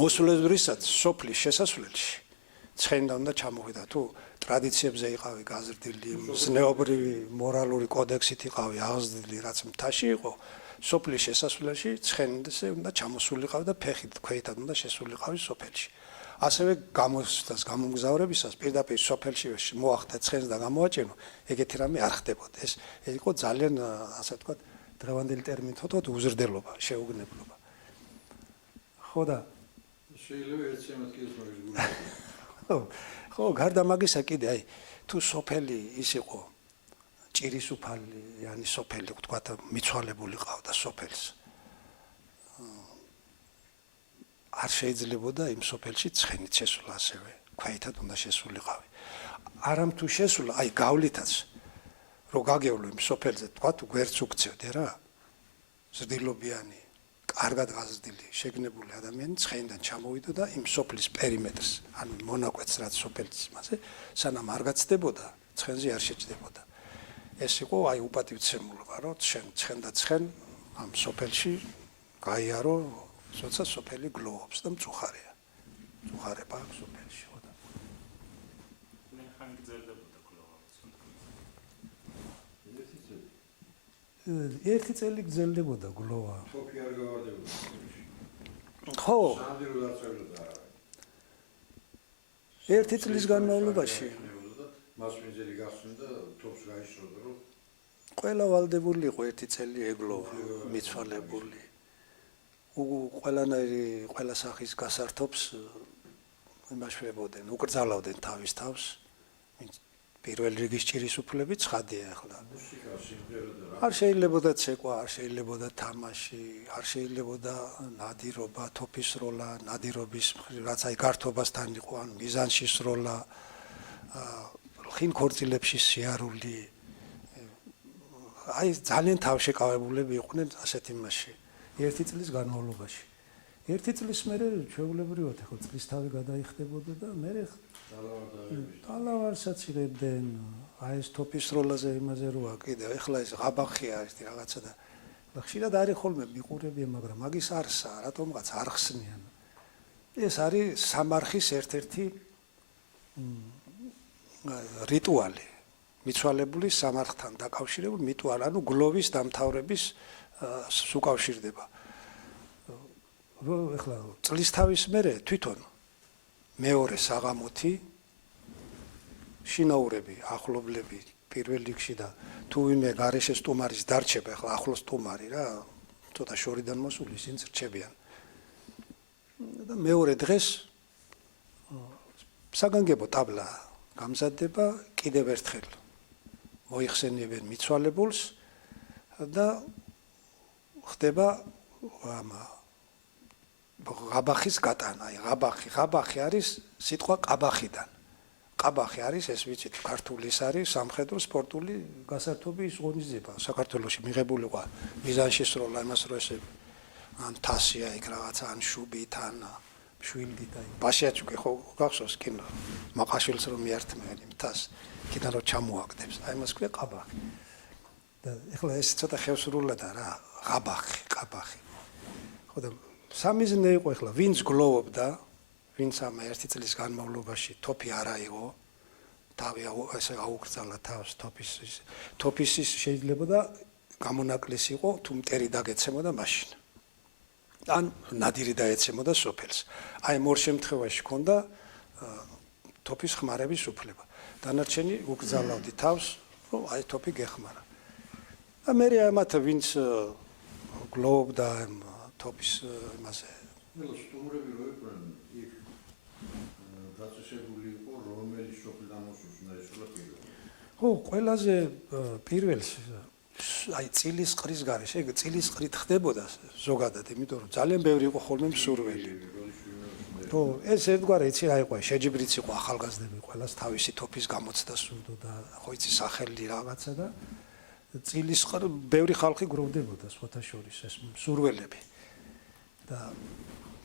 მოსules დროსაც სოფლის შესასვლელში ცხენდა უნდა ჩამოვიდა თუ ტრადიციებზე იყავი გაზრდილი ზნეობრივი მორალური კოდექსით იყავი აღზრდილი რაც მთაში იყო სოფლის შესასვლელში ცხენზე უნდა ჩამოსულიყავი და ფეხით ქვეითად უნდა შესულიყავი სოფელში ასევე გამოსვლას გამომგზავრებისას პირდაპირ სოფელში მოახდა ცხენს და გამოაჭენო ეგეთი რამე არ ხდებოდა ეს იყო ძალიან ასე ვთქვათ დღევანდელი ტერმინით ვთქვათ უზრდელობა შეუგნებლობა ხო და შეიძლება ერთ შემოქმედს მაგის ხო გარდა მაგისა კიდე აი თუ სოფელი ის იყო ჭირისუფალი yani სოფელი ვთქვათ მიცვალებული ყავდა სოფელს არ შეიძლებოდა იმ სოფელში ცხენით შესვლა ასევე ქვეითად უნდა შესულიყავი არამ თუ შესვლა აი გავლითაც რო გაგევლო იმ სოფელზე ვთქვათ გვერდს უქცევდე რა ზრდილობიანი კარგად გაზრდილი შეგნებული ადამიანი ცხენიდან ჩამოვიდა და იმ სოფლის პერიმეტრს ანუ მონაკვეთს რაც სოფლის მასე სანამ არ გაცდებოდა ცხენზე არ შეჭდებოდა ეს იყო აი უპატივცემულობა რომ ცხენ და ცხენ ამ სოფელში გაიარო როცა სოფელი გლოვობს და მწუხარეა მწუხარება აქვს სოფელში ხო და მე ხან გძელდებოდა გლოვობს ერთი წელი გძელდებოდა გლოვა სოფი არ გავარდებოდა ხო სამდირო დაწევდა ერთი წლის განმავლობაში მას ვინძელი გახსნდა თოფს გაიშროდა რომ ყველა ვალდებული იყო ერთი წელი ეგლოვა მიცვალებული ყველანაირი ყველა სახის გასართობს იმაშველებოდნენ უკრძალავდნენ თავის თავს პირველ რიგის ჭირისუფლები ცხადია ახლა არ შეიძლებოდა ცეკვა არ შეიძლებოდა თამაში არ შეიძლებოდა ნადირობა თოფის როლა ნადირობის რაც აი გართობასთან იყო ან მიზანში სროლა ხინ ქორწილებში სიარული აი ძალიან თავშეკავებულები იყვნენ ასეთ იმაში ერთი წლის განმავლობაში ერთი წლის მერე ჩვეულებრივად ახლა წლის თავი გადაიხდებოდა და მერე ტალავარსაც იღებდნენ აი ეს თოფის როლაზე იმაზე როა კიდე ახლა ეს ღაბახია ერთი რაღაცა და ხშირად არის ხოლმე მიყურებია მაგრამ მაგის არსა რატომღაც არ ხსნიან ეს არის სამარხის ერთ-ერთი რიტუალი მიცვალებული სამარხთან დაკავშირებული რიტუალი ანუ გლოვის დამთავრების უკავშირდება ახლა წლის თავის მერე თვითონ მეორე საღამოთი შინაურები ახლობლები პირველ რიგში და თუ ვინმე გარეშე სტუმარის დარჩება ახლა ახლოს სტუმარი რა ცოტა შორიდან მოსული ისინი რჩებიან და მეორე დღეს საგანგებო ტაბლა გამზადდება კიდევ ერთხელ მოიხსენიებენ მიცვალებულს და ხდება ღაბახის გატანა აი ღაბახი არის სიტყვა ყაბახიდან ყაბახი არის ეს ვიცით ქართული ის არის სამხედრო სპორტული გასართობი ღონისძიება საქართველოში მიღებული ყვა მიზანში სროლა იმას რო ესე ან თასია იქ რაღაცა ან შუბით ან შვილდით აი ბაშიაჩუკი ხო გახსოვს კინო მაყაშვილს რომ მიართმევენ იმ თას კიდევ რომ ჩამოაგდებს აი მას ქვია ყაბახი და ეხლა ეს ცოტა ხევსურულად არა ღაბახი ყაბახი ხო და სამიზნე იყო ეხლა ვინც გლოვობდა ვინც ამ ერთი წლის განმავლობაში თოფი არ აიღო თავი ესე აუკრძალა თავს თოფის შეიძლება და გამონაკლისი იყო თუ მტერი დაგეცემოდა მაშინ ან ნადირი დაეცემოდა სოფელს აი ამ ორ შემთხვევაში ჰქონდა თოფის ხმარების უფლება დანარჩენი უკრძალავდი თავს რომ აი თოფი გეხმარა და მე ამათ ვინც გლოვობდა თოფის იმაზე სტუმრები რო იყვნენ იქ დაწესებული იყო რომელი სოფლიდან მოსულს უნდა ესულა პირველი ხო ყველაზე პირველს აი წილის ყრის გარეშე ეგ წილის ყრით ხდებოდა ზოგადად იმიტომ რომ ძალიან ბევრი იყო ხოლმე მსურველი ხო ეს ერთგვარი იცი რა იყო შეჯიბრიც იყო ახალგაზრდები ყველას თავისი თოფის გამოცდა სურდოდა ხო იცი სახელი რაღაცა და წილის ყრ ბევრი ხალხი გროვდებოდა სხვათა შორის ეს მსურველები და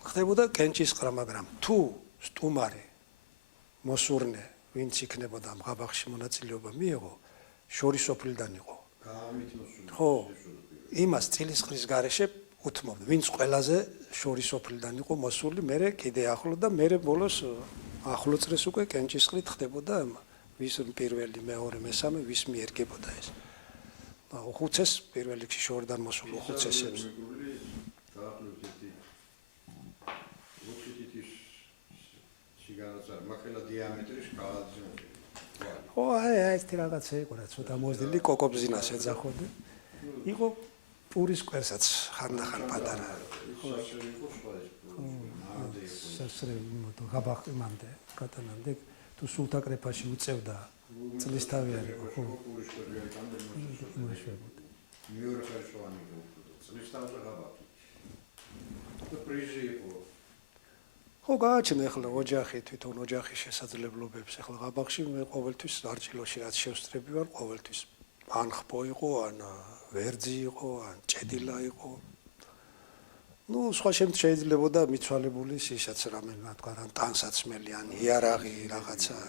ხდებოდა კენჭის ყრა მაგრამ თუ სტუმარი მოსურნე ვინც იქნებოდა ამ ღაბახში მონაწილეობა მიიღო შორისოფლიდან იყო გაამით მოსული ხო იმას წილის ყრის გარეშე უთმობდა ვინც ყველაზე შორის სოფლიდან იყო მოსული, მე კიდე ახლო და მე ბოლოს ახლო წრეს უკვე კენჭისყრით ხდებოდა ვის პირველი, მეორე, მესამე ვის მიერგებოდა ეს. უხუცეს პირველ რიგში შორიდან მოსულ უხუცესებს. დაახლოებით 20 თითის სიგარეტა, მაგრამ დიამეტრის კალათზე. ხო, ეს რაღაცა იყო რა, ცოტა მოზრდილი კოკობზინას ეძახოდი. იყო პურის კვერსაც ხანდახან პატარა. სასრევიმოდო გაბახიმამდე კატანამდე თუ სულთაკრეფაში უწევდა წლის თავი არის ხო მეორე ხარისხოვანი იყო წლის თავზე გაბახი და პრიზი იყო ხო გააჩნდა ახლა ოჯახი თვითონ ოჯახის შესაძლებლობებს ახლა გაბახში მე ყოველთვის არჭილოში რაც შევსწრები ვარ ყოველთვის ან ხბო იყო ან ვერძი იყო ან ჭედილა იყო ну, სხვა შემთხვევაში შეიძლებოდა მიცვალებული ისაც რამე თქვა რა ტანსაცმელი ან იარაღი რაღაცა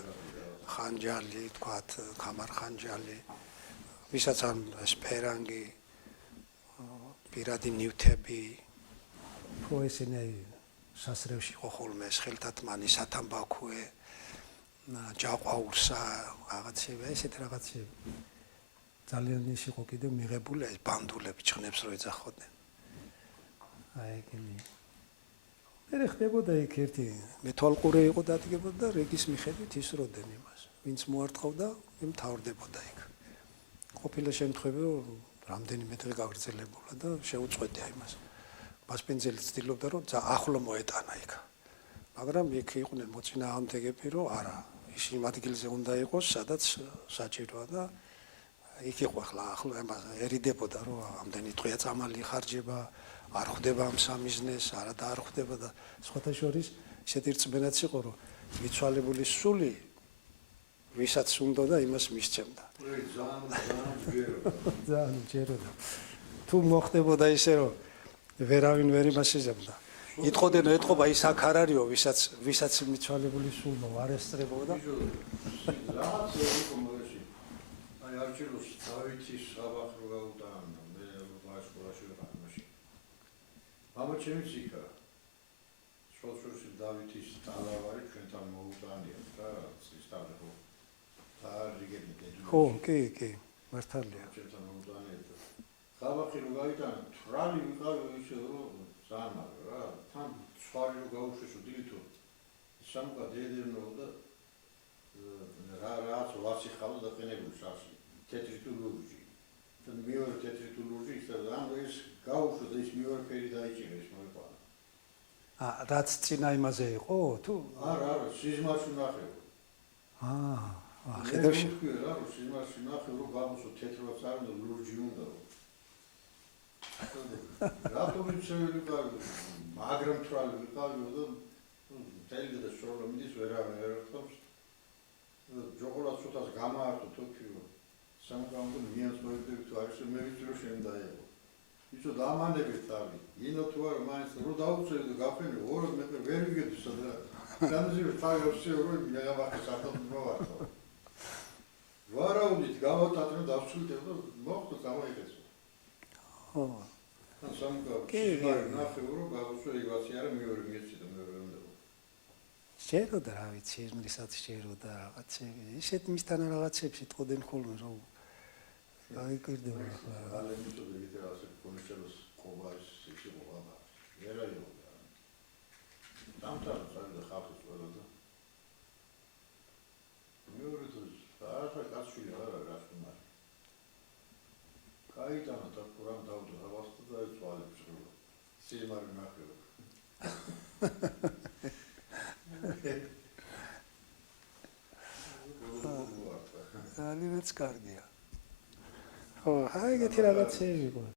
ხანჯალი თქვათ ხამარხანჯალი ვისაც ან სპერანგი პირადი ნივთები ხო ესენი სასრევში იყო ხოლმე ხელთათმანი სათამბაქოე ჯაყვაურსა რაღაცები ესეთ რაღაცები ძალიან ის იყო კიდე მიღებული ეს ბანდულები ჩხნებს რო ეძახოდნენ აიგენი. მე ხდებოდა იქ ერთი მეთვალყურე იყო დადგებოდა და რეგის მიხედვით ისროდნენ იმას. ვინც მოარტყავდა, იმ თავრდებოდა იქ. ყოფილა შემთხვევები რომ რამდენიმე დღე გაგრძელებულა და შეუწყვეტია იმას. მასპინძელი ცდილობდა რომ ახლო მოეტანა იქ. მაგრამ იქ იყვნენ მოწინააღმდეგები რომ არა, ის იმ ადგილზე უნდა იყოს, სადაც საჭიროა და იქ იყო ახლა ახლო ერიდებოდა რომ ამდენი დღეა წამალი ხარჯება არ ხვდება ამ სამიზნეს, არა და არ ხვდება და სხვათა შორის ისეთი რწმენაც იყო, რომ მიცვალებული სული ვისაც უნდა და იმას მისცემდა. ძალიან ჯეროდა. თუ მოხდებოდა ისე, რომ ვერავინ ვერ იმასიზებდა. იტყოდნენ, ეთყობა ის აქ არ არისო, ვისაც მიცვალებული სულმა არ ესწრებოდა. რაღაც იყო მოეში. აი არჩილოს დავითის საბახრო გაუტანა, მე ბაშკოლაში ვიყავ მაშინ. აბა ჩემი ციკა შოშოში დავითის ტალავარი ჩვენთან მოუტანია და სისტემი ხო და რიგები დედული ხო კი მართალია ჩვენთან მოუტანია და ხაბახი რო გაიტანა თრალი ვიყავი ისე რომ ზამარ რა თან სხვარი რო გაუშვესო დილითო სამყა დედერნო და რაც ვაცი ხალო და ყენებული საში თეთრი თუ ლურჯი და მეორე თეთრი თუ ლურჯი ის და ამ ეს გაუშვო და ის მეორე ფერი დაიჭირა ის მოიყვანა. რაც წინა იმაზე იყო თუ? არა, სიზმარში ნახევ. ხედავში. რა, სიზმარში ნახევ, რომ გამოსო თეთრად არ უნდა ლურჯი უნდა. რატომ ისევ ვიყავი, მაგრამ თრალი ვიყავი და თელი და შორლო მიდის ვერავინ ვერ ერთხავს. ჯოყოლად ცოტას გამაართო თოქიო. სამგამო მიანს მოიგდები თუ არის მე ვიცი რომ შენ დაიღო. იცო დამანებით თავი. ინო თუ არ მაინც რო დაუწევ და გაფენე ორად მე ვერ ვიგებდი სადღა. განზირო თავი რომ მეღაბახი საერთოდ მოვარდო. ვარაუდით გავატატრე და დავსულდებ და მოხდა გამოიგეცო. ხო. ან სამგამო ნახე რომ გავუსვე იგაცი არა მეორე მიეცი და მეორე უნდა. შეეროდა რა ვიცი იზმრისაც შეეროდა რაღაცები. ისეთ მისთან რაღაცებს იტყოდნენ ხოლმე რომ გაიგირდება ახლა. ალემი თუ ლიტერატურაზე კონსერვას ყובას ისე ყობა. ვერა იყო. დამთავრდა და ხალხის ყველა და მეორე დროს არა კაცშვილი არა რა თქმა უნდა. გაიტანა და კურამ დავდო ავასტა და წვალებს რო. სიზმარი ნახევ. ძალიანაც კარგია. ხო, აი ეგეთი რაღაცები იყო.